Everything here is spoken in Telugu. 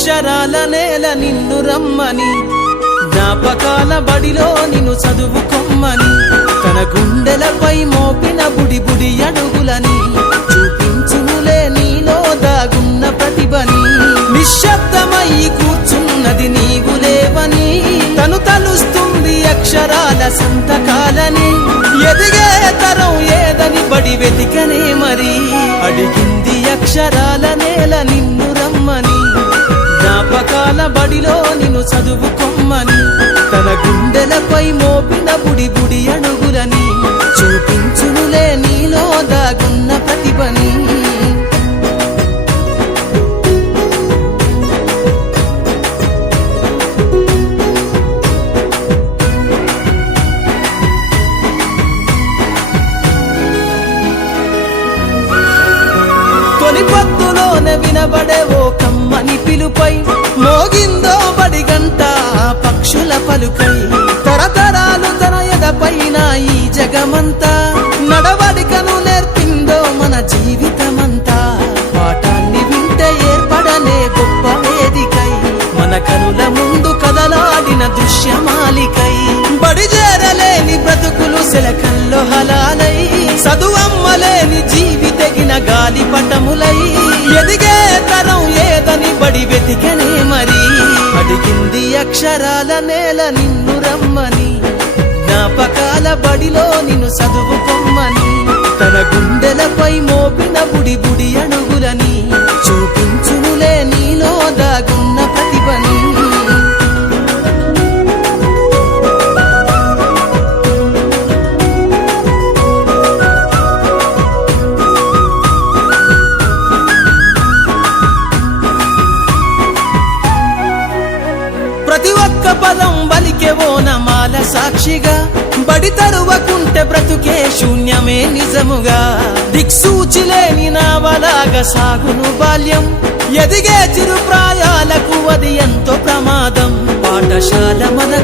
అక్షరాల నేల నిన్ను రమ్మని, జ్ఞాపకాల బడిలో నిన్ను చదువుకొమ్మని, తన గుండెలపై మోపిన బుడి బుడి అడుగులని చూపించునులే నీలో దాగున్న ప్రతిభని. నిశ్శబ్దమై కూర్చున్నది నీవు లేవని, తను తలుస్తుంది అక్షరాల సంతకాలని. ఎదిగే తరం ఏదని బడి వెతికనే మరి, అడిగింది అక్షరాల నేల నిన్ను రమ్మని, జ్ఞాపకాల బడిలో నిన్ను చదువుకొమ్మని, తన గుండెలపై మోపిన బుడి బుడి అడుగులని చూపించునులే నీలో దాగున్న ప్రతిభని. తొలి పొద్దులోనే వినబడే ఓ కమ్మని పిలుపై, మోగిందో బడి గంట పక్షుల పలుకై. తరతరాలు తన ఎదపైన ఈ జగమంతా, నడవడికను నేర్పిందో మన జీవితమంతా. పాఠాన్ని వింటే ఏర్పడనే గొప్ప వేదికై, మన కనుల ముందు కదలాడిన దృశ్యమాలికై. బడి చేరలేని బ్రతుకులు సెలకల్లో హలాలై, చదువమ్మలేని జీవితగిన గాలి పటములై. ఎదిగే తరం ఏదని బడి వెతికనే మరి, అడిగింది అక్షరాల నేల నిన్ను రమ్మని, జ్ఞాపకాల బడిలో నిన్ను చదువుకొమ్మని, తన గుండెలపై మోపిన బుడి బుడి అడుగులని చూపించునులే నీలో దాగున్న ప్రతిభని. ప్రతి ఒక్క పదం బలికే ఓనమాల సాక్షిగా, బడి తరువకుంటే బ్రతుకే శూన్యమే నిజముగా. దిక్సూచి లేని నావలాగా సాగును బాల్యం, ఎదిగే చిరు ప్రాయాలకు అది ఎంతో ప్రమాదం. పాఠశాల మనకు